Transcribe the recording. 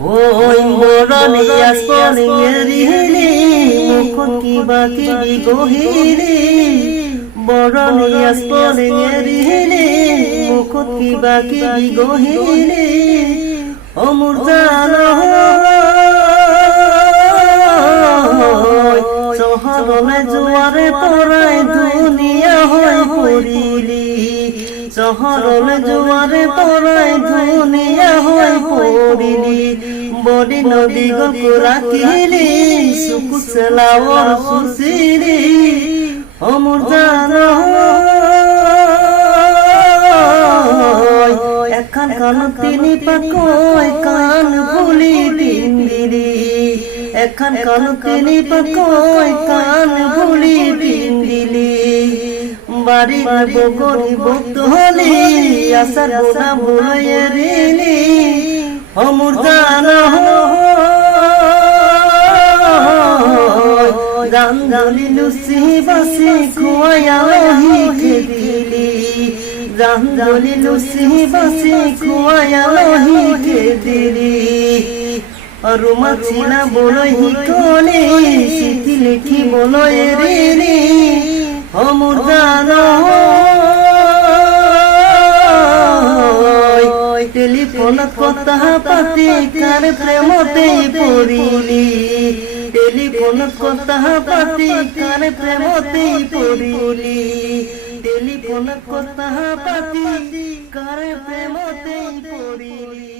ওই মরণে আসলে এরিলে মুখ কিবা কিবি গহিলে মরণে আসলে এরিলে মুখ কিবা কিবি গহিলে অমর জানো শহরে জোয়ারে পড়ায় দুনিয়া হয় পড়িলি শহরে জোয়ারে পড়ায় দুনিয়া হয় পড়িলি বড়ি নদী গো রাখিলি সুকুসলাওর সুসিলি অমর জানো এখন কান তিনি পাকয় কান ভুলি পিন্দিলি এখন কান তিনি পাকয় কান ভুলি পিন্দিলি বাড়ি বগরি ভক্ত হলি আশার বোনা ভুলাইয়ে রিলি অমর জানো গান গালি লুসি বাসি খুয়ায়া লোহি দিলি গান গালি লুসি বাসি খুয়ায়া লোহি দিলি অরুমা ছিনা বলই কোনে সিথি লিখি বলই রিলি অমর জানো টেলিফোন কথা পাতি কার প্রেমতে পড়িলি টেলিফোন কথা পাতি কার প্রেমতে পড়িলি টেলিফোন কথা পাতি কার প্রেমতে পড়িলি।